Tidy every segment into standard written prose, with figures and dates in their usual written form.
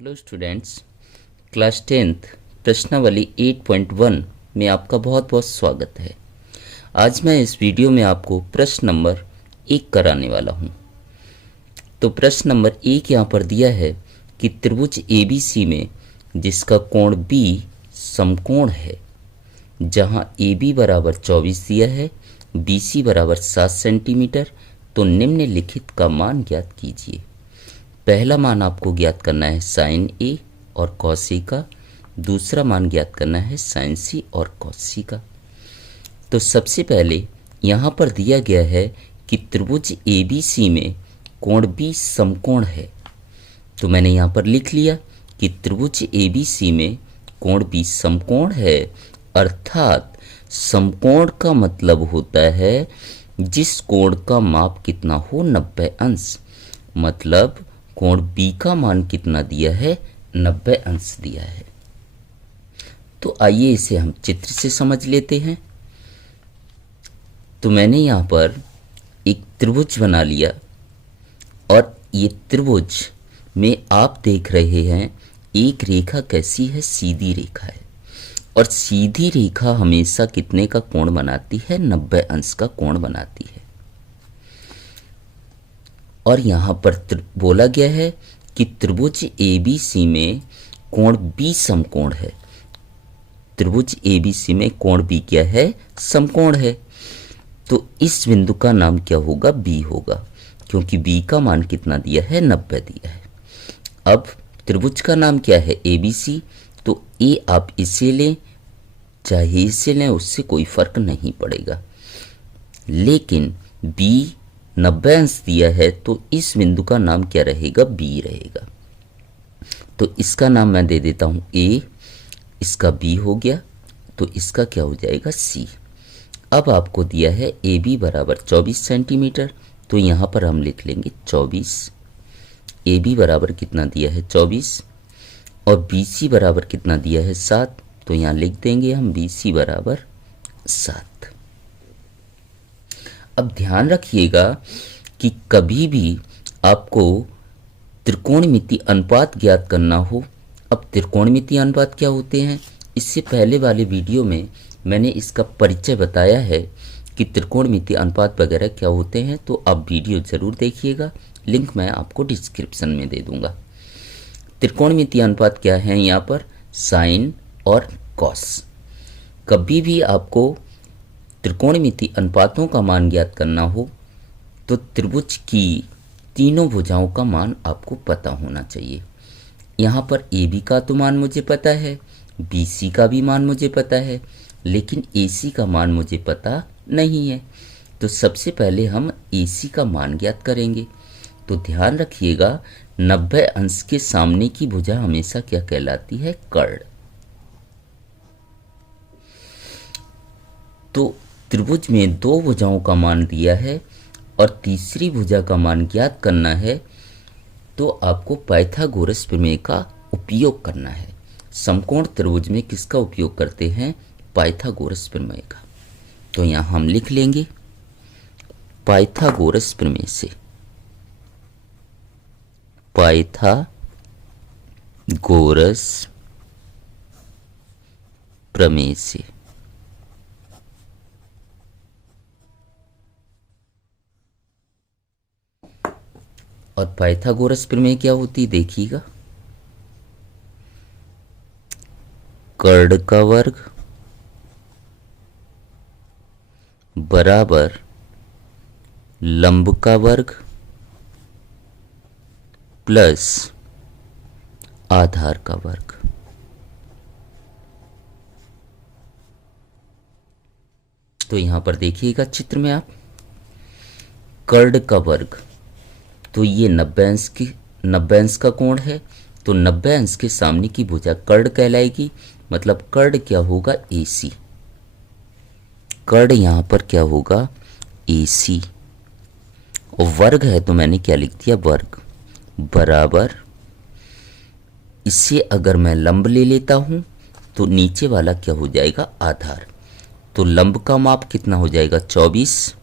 Hello students, class 10th प्रश्नावली 8.1 में आपका बहुत बहुत स्वागत है। आज मैं इस वीडियो में आपको प्रश्न नंबर 1 कराने वाला हूं। तो प्रश्न नंबर 1 यहाँ पर दिया है कि त्रिभुज ABC में जिसका कोण B समकोण है, जहां AB बराबर 24 दिया है, BC बराबर 7 सेंटीमीटर, तो निम्नलिखित का मान ज्ञात कीजिए। पहला मान आपको ज्ञात करना है साइन ए और कॉस ए का, दूसरा मान ज्ञात करना है साइन सी और कॉस सी का। तो सबसे पहले यहाँ पर दिया गया है कि त्रिभुज ABC में कोण B समकोण है। तो मैंने यहाँ पर लिख लिया कि त्रिभुज ABC में कोण B समकोण है, अर्थात समकोण का मतलब होता है जिस कोण का माप कितना हो 90 अंश। मतलब कोण B का मान कितना दिया है, 90 अंश दिया है। तो आइए इसे हम चित्र से समझ लेते हैं। तो मैंने यहाँ पर एक त्रिभुज बना लिया और ये त्रिभुज में आप देख रहे हैं एक रेखा कैसी है, सीधी रेखा है। और सीधी रेखा हमेशा कितने का कोण बनाती है, 90 अंश का कोण बनाती है। और यहाँ पर बोला गया है कि त्रिभुज ABC में कोण B समकोण है। त्रिभुज ABC में कोण B क्या है, समकोण है। तो इस बिंदु का नाम क्या होगा, B होगा, क्योंकि B का मान कितना दिया है, 90 दिया है। अब त्रिभुज का नाम क्या है, ABC। तो A आप इसे लें चाहे इसे लें, उससे कोई फर्क नहीं पड़ेगा। लेकिन B 90 अंश दिया है, तो इस बिंदु का नाम क्या रहेगा, B रहेगा। तो इसका नाम मैं दे देता हूं A, इसका B हो गया, तो इसका क्या हो जाएगा, C। अब आपको दिया है AB बराबर 24 सेंटीमीटर, तो यहां पर हम लिख लेंगे 24। AB बराबर कितना दिया है, 24, और BC बराबर कितना दिया है, 7, तो यहां लिख देंगे हम BC बराबर 7। अब ध्यान रखिएगा कि कभी भी आपको त्रिकोणमिति अनुपात ज्ञात करना हो। अब त्रिकोणमिति अनुपात क्या होते हैं, इससे पहले वाले वीडियो में मैंने इसका परिचय बताया है कि त्रिकोणमिति अनुपात वगैरह क्या होते हैं। तो आप वीडियो ज़रूर देखिएगा, लिंक मैं आपको डिस्क्रिप्शन में दे दूंगा। त्रिकोणमिति अनुपात क्या है, यहाँ पर साइन और कॉस। कभी भी आपको त्रिकोणमिति अनुपातों का मान ज्ञात करना हो तो त्रिभुज की तीनों भुजाओं का मान आपको पता होना चाहिए। यहाँ पर AB का तो मान मुझे पता है, BC का भी मान मुझे पता है, लेकिन AC का मान मुझे पता नहीं है। तो सबसे पहले हम AC का मान ज्ञात करेंगे। तो ध्यान रखिएगा 90 अंश के सामने की भुजा हमेशा क्या कहलाती है, कर्ण। तो त्रिभुज में दो भुजाओं का मान दिया है और तीसरी भुजा का मान ज्ञात करना है, तो आपको पाइथागोरस प्रमेय का उपयोग करना है। समकोण त्रिभुज में किसका उपयोग करते हैं, पाइथागोरस प्रमेय का। तो यहाँ हम लिख लेंगे पाइथागोरस प्रमेय से, पाइथागोरस प्रमेय से। और पाइथागोरस प्रमेय क्या होती, देखिएगा, कर्ण का वर्ग बराबर लंब का वर्ग प्लस आधार का वर्ग। तो यहां पर देखिएगा चित्र में आप, कर्ण का वर्ग, तो ये 90 अंश का कोण है। तो 90 अंश के सामने की भुजा कर्ण कहलाएगी, मतलब कर्ण क्या होगा, AC। कर्ण यहां पर क्या होगा, AC। और वर्ग है तो मैंने क्या लिख दिया, वर्ग बराबर, इससे अगर मैं लंब ले लेता हूं तो नीचे वाला क्या हो जाएगा, आधार। तो लंब का माप कितना हो जाएगा, 24,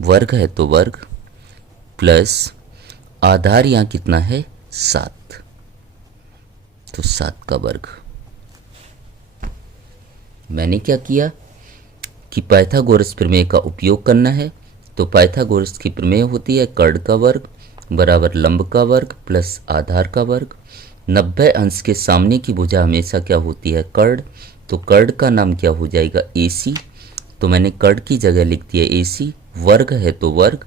वर्ग है तो वर्ग, प्लस आधार यहाँ कितना है 7, तो 7 का वर्ग। मैंने क्या किया कि पाइथागोरस प्रमेय का उपयोग करना है, तो पाइथागोरस की प्रमेय होती है कर्ण का वर्ग बराबर लंब का वर्ग प्लस आधार का वर्ग। 90 अंश के सामने की भुजा हमेशा क्या होती है कर्ण, तो कर्ण का नाम क्या हो जाएगा AC, तो मैंने कर्ण की जगह लिख दिया AC। वर्ग है तो वर्ग,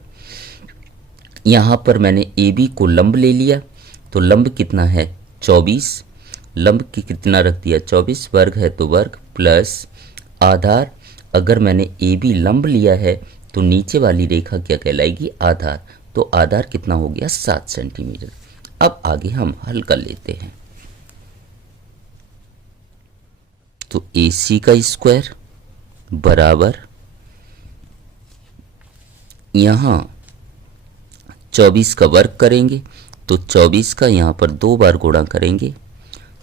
यहाँ पर मैंने AB को लंब ले लिया, तो लंब कितना है 24, लंब की कितना रख दिया 24, वर्ग है तो वर्ग प्लस आधार। अगर मैंने AB लंब लिया है तो नीचे वाली रेखा क्या कहलाएगी आधार, तो आधार कितना हो गया 7 सेंटीमीटर। अब आगे हम हल कर लेते हैं। तो AC का स्क्वायर बराबर यहाँ 24 का वर्ग करेंगे, तो 24 का यहाँ पर 2 बार गुणा करेंगे,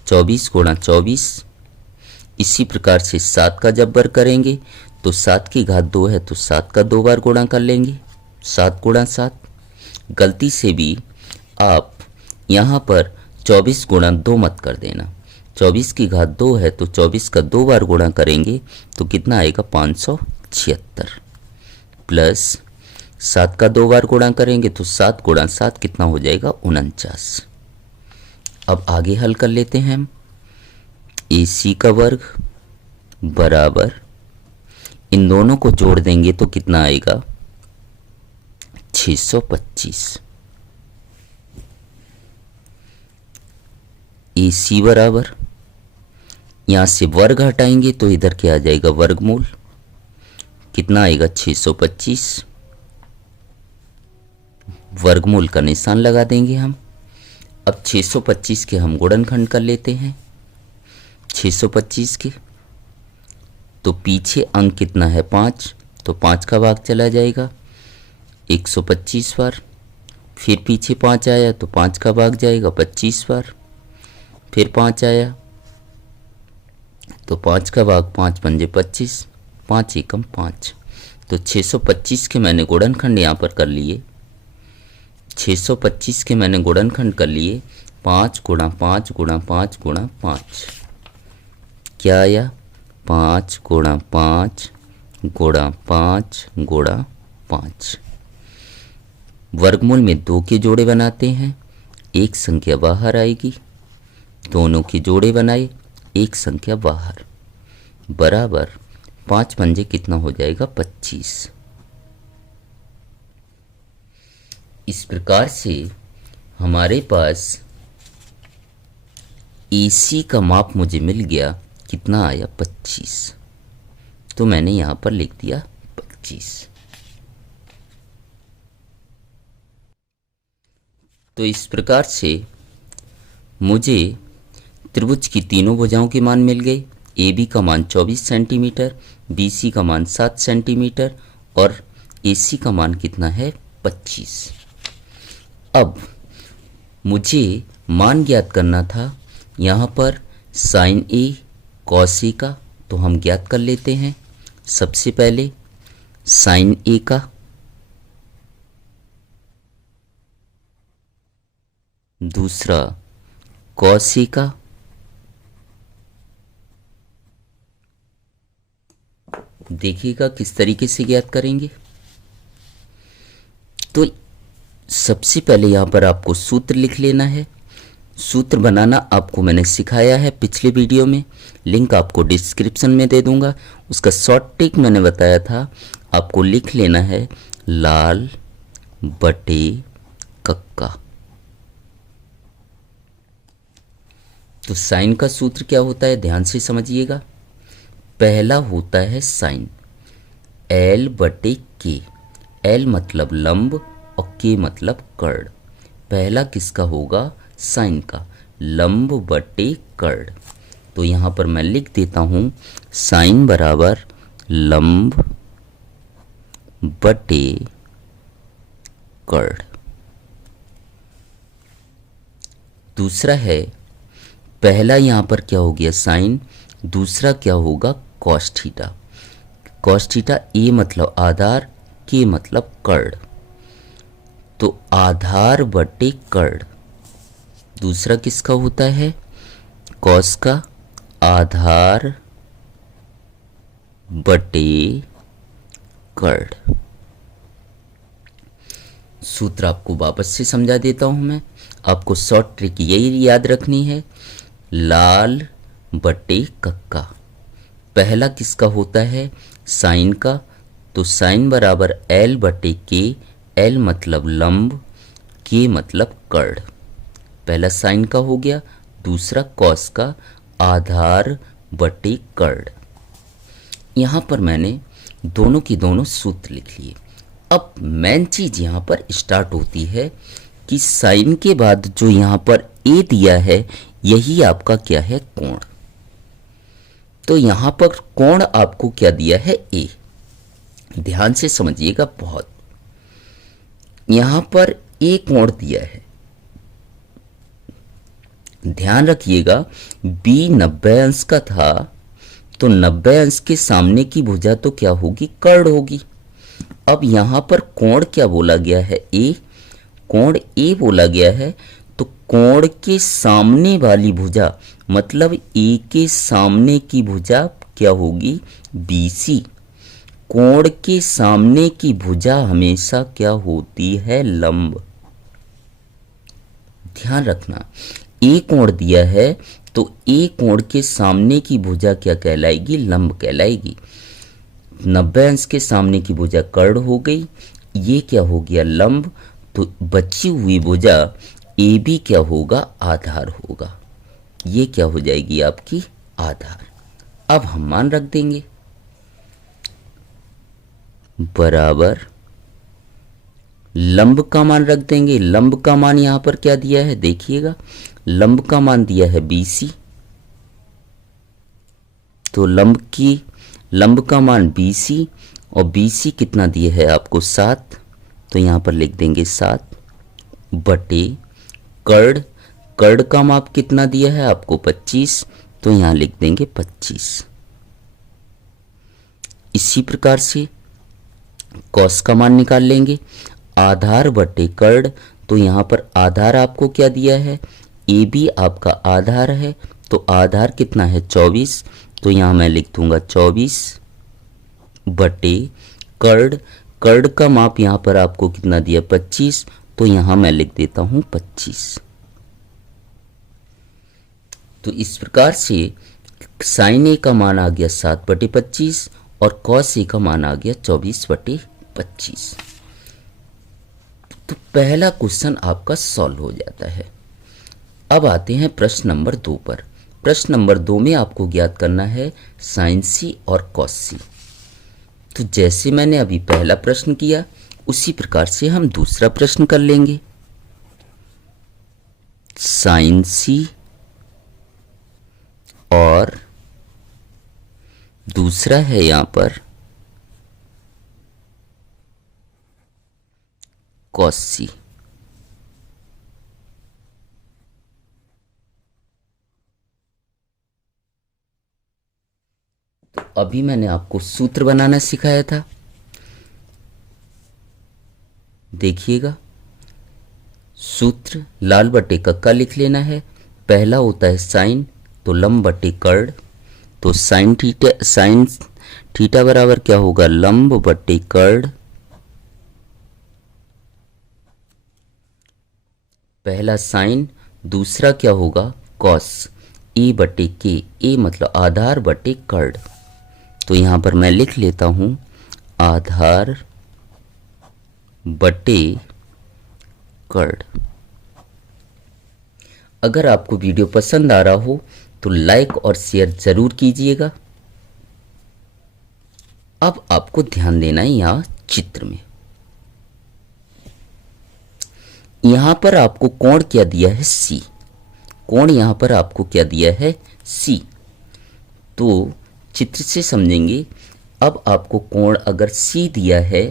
24 गुणा 24। इसी प्रकार से 7 का जब वर्ग करेंगे तो 7 की घात 2 है, तो 7 का 2 बार गुणा कर लेंगे, 7 गुणा 7। गलती से भी आप यहाँ पर 24 गुणा 2 मत कर देना, 24 की घात 2 है तो 24 का 2 बार गुणा करेंगे तो कितना आएगा 576 प्लस 7 का 2 बार गुणा करेंगे तो 7 गुणा 7 कितना हो जाएगा 49। अब आगे हल कर लेते हैं हम। AC का वर्ग बराबर इन दोनों को जोड़ देंगे तो कितना आएगा 625। AC बराबर यहां से वर्ग हटाएंगे तो इधर क्या आ जाएगा वर्गमूल, कितना आएगा 625। वर्गमूल का निशान लगा देंगे हम। अब 625 के हम गुणनखंड कर लेते हैं, 625 के, तो पीछे अंक कितना है 5, तो 5 का भाग चला जाएगा 125 बार, फिर पीछे 5 आया तो 5 का भाग जाएगा 25 बार, फिर 5 आया तो 5 का भाग 5 पंजे 25, 5 एकम 5, तो 625 के मैंने गुणनखंड यहाँ पर कर लिए, 625 के मैंने गुणनखंड कर लिए 5 गुणा 5 गुणा 5 गुणा 5, क्या आया 5 गुणा 5 गुणा 5 गुणा 5। वर्गमूल में 2 के जोड़े बनाते हैं, एक संख्या बाहर आएगी, दोनों के जोड़े बनाए एक संख्या बाहर, बराबर 5 पंजे कितना हो जाएगा 25। इस प्रकार से हमारे पास AC का माप मुझे मिल गया, कितना आया 25, तो मैंने यहां पर लिख दिया 25। तो इस प्रकार से मुझे त्रिभुज की तीनों भुजाओं के मान मिल गए। AB का मान 24 सेंटीमीटर, BC का मान 7 सेंटीमीटर और AC का मान कितना है 25। अब मुझे मान ज्ञात करना था यहाँ पर साइन A कॉस A का, तो हम ज्ञात कर लेते हैं। सबसे पहले साइन A का, दूसरा कॉस A का, देखिएगा किस तरीके से ज्ञात करेंगे। तो सबसे पहले यहाँ पर आपको सूत्र लिख लेना है। सूत्र बनाना आपको मैंने सिखाया है पिछले वीडियो में, लिंक आपको डिस्क्रिप्शन में दे दूंगा। उसका शॉर्ट ट्रिक मैंने बताया था, आपको लिख लेना है लाल बटे कक्का। तो साइन का सूत्र क्या होता है ध्यान से समझिएगा। पहला होता है साइन L बटे K, L मतलब लंब और K मतलब कर्ण। पहला किसका होगा साइन का, लंब बटे कर्ण। तो यहाँ पर मैं लिख देता हूँ साइन बराबर लंब बटे कर्ण। दूसरा है, पहला यहाँ पर क्या हो गया साइन, दूसरा क्या होगा cos theta. Cos theta A मतलब आधार, K मतलब कर्ण। तो आधार बटे कर्ण। दूसरा किसका होता है? कॉस का, आधार बटे कर्ण। सूत्र आपको वापस से समझा देता हूं मैं। आपको शॉर्ट ट्रिक यही याद रखनी है, लाल बटे कक्का। पहला किसका होता है? साइन का, तो साइन बराबर एल बटे के। एल मतलब लंब, के मतलब कर्ण। पहला साइन का हो गया। दूसरा कॉस का, आधार बटे कर्ण। यहां पर मैंने दोनों की दोनों सूत्र लिख लिए। अब मेन चीज यहां पर स्टार्ट होती है कि साइन के बाद जो यहां पर ए दिया है, यही आपका क्या है? कोण। तो यहां पर कोण आपको क्या दिया है? ए। ध्यान से समझिएगा बहुत। यहां पर ए कोण दिया है, ध्यान रखिएगा। बी 90 अंश का था, तो 90 अंश के सामने की भुजा तो क्या होगी? कर्ण होगी। अब यहां पर कोण क्या बोला गया है? ए। कोण ए बोला गया है, तो कोण के सामने वाली भुजा मतलब ए के सामने की भुजा क्या होगी? बीसी। कोण के सामने की भुजा हमेशा क्या होती है? लंब। ध्यान रखना, ए कोण दिया है तो ए कोण के सामने की भुजा क्या कहलाएगी? लंब कहलाएगी। 90 अंश के सामने की भुजा कर्ण हो गई, ये क्या हो गया? लंब। तो बची हुई भुजा ए बी क्या होगा? आधार होगा। ये क्या हो जाएगी? आपकी आधार। अब हम मान रख देंगे, बराबर लंब का मान रख देंगे। लंब का मान यहां पर क्या दिया है? देखिएगा, लंब का मान दिया है बीसी, तो लंब का मान बीसी, और बीसी कितना दिया है आपको? 7। तो यहां पर लिख देंगे 7 बटे कर्ण। कर्ण का माप कितना दिया है आपको? 25, तो यहां लिख देंगे 25। इसी प्रकार से कॉस का मान निकाल लेंगे, आधार बटे कर्ण। तो यहां पर आधार आपको क्या दिया है? ए बी आपका आधार है, तो आधार कितना है? 24। तो यहां मैं लिख दूंगा 24 बटे कर्ण। कर्ण का माप यहां पर आपको कितना दिया? 25, तो यहां मैं लिख देता हूं 25। तो इस प्रकार से साइन ए का मान आ गया 7 बटे 25 और कॉस ए का मान आ गया 24 बटे 25। तो पहला क्वेश्चन आपका सॉल्व हो जाता है। अब आते हैं प्रश्न नंबर 2 पर। प्रश्न नंबर 2 में आपको ज्ञात करना है साइन सी और कॉस सी। तो जैसे मैंने अभी पहला प्रश्न किया, उसी प्रकार से हम दूसरा प्रश्न कर लेंगे। साइन सी और दूसरा है यहां पर कॉस सी। तो अभी मैंने आपको सूत्र बनाना सिखाया था, देखिएगा। सूत्र लाल बटे कक्का लिख लेना है। पहला होता है साइन, तो लंब बटे कर्ण। तो साइन थीटा बराबर क्या होगा? लंब बटे कर्ण। पहला साइन, दूसरा क्या होगा? कॉस। ए बटे के, ए मतलब आधार बटे कर्ण। तो यहां पर मैं लिख लेता हूं आधार बटे कर्ण। अगर आपको वीडियो पसंद आ रहा हो तो लाइक और शेयर जरूर कीजिएगा। अब आपको ध्यान देना है यहां चित्र में। यहां पर आपको कोण क्या दिया है? सी। कोण यहां पर आपको क्या दिया है? सी। तो चित्र से समझेंगे। अब आपको कोण अगर सी दिया है,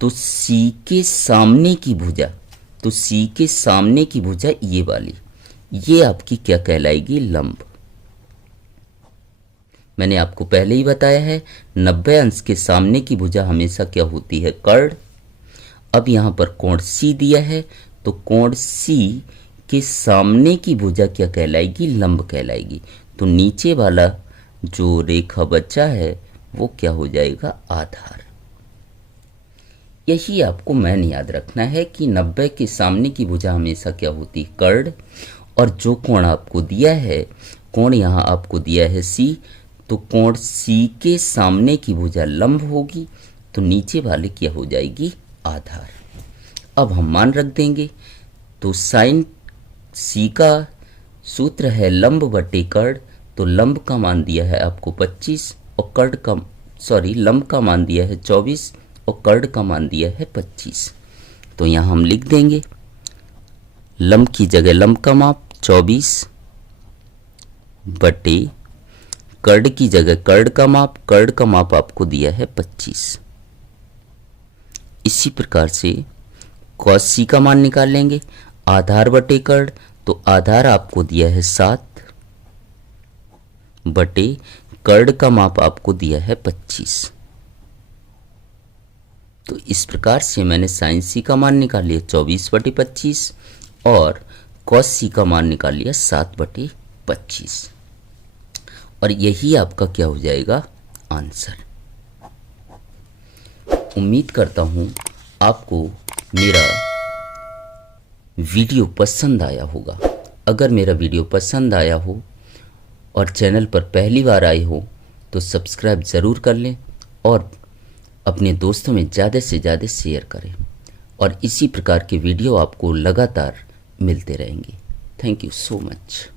तो सी के सामने की भुजा, तो सी के सामने की भुजा ये वाली, ये आपकी क्या कहलाएगी? लंब। मैंने आपको पहले ही बताया है 90 अंश के सामने की भुजा हमेशा क्या होती है? कर्ण। अब यहाँ पर कोण सी दिया है, तो कोण सी के सामने की भुजा क्या कहलाएगी? लंब कहलाएगी। तो नीचे वाला जो रेखा बचा है वो क्या हो जाएगा? आधार। यही आपको मैन याद रखना है कि 90 के सामने की भुजा हमेशा क्या होती? कर्ण। और जो कोण आपको दिया है, कोण यहाँ आपको दिया है सी, तो कोण सी के सामने की भुजा लंब होगी, तो नीचे वाले क्या हो जाएगी? आधार। अब हम मान रख देंगे, तो साइन सी का सूत्र है लंब बटे कर्ण, तो लंब का मान दिया है आपको 25 और लंब का मान दिया है 24 और कर्ण का मान दिया है 25। तो यहाँ हम लिख देंगे लंब की जगह लंब का माप 24 बटे कर्ण की जगह कर्ण का माप आपको दिया है 25। इसी प्रकार से cos सी का मान निकाल लेंगे, आधार बटे कर्ण, तो आधार आपको दिया है 7 बटे कर्ण का माप आपको दिया है 25। तो इस प्रकार से मैंने साइन सी का मान निकाल लिया 24 बटे 25 और cos सी का मान निकाल लिया 7 बटे 25, और यही आपका क्या हो जाएगा? आंसर। उम्मीद करता हूँ आपको मेरा वीडियो पसंद आया होगा। अगर मेरा वीडियो पसंद आया हो और चैनल पर पहली बार आए हो तो सब्सक्राइब ज़रूर कर लें और अपने दोस्तों में ज़्यादा से ज़्यादा शेयर करें, और इसी प्रकार के वीडियो आपको लगातार मिलते रहेंगे। Thank you so much.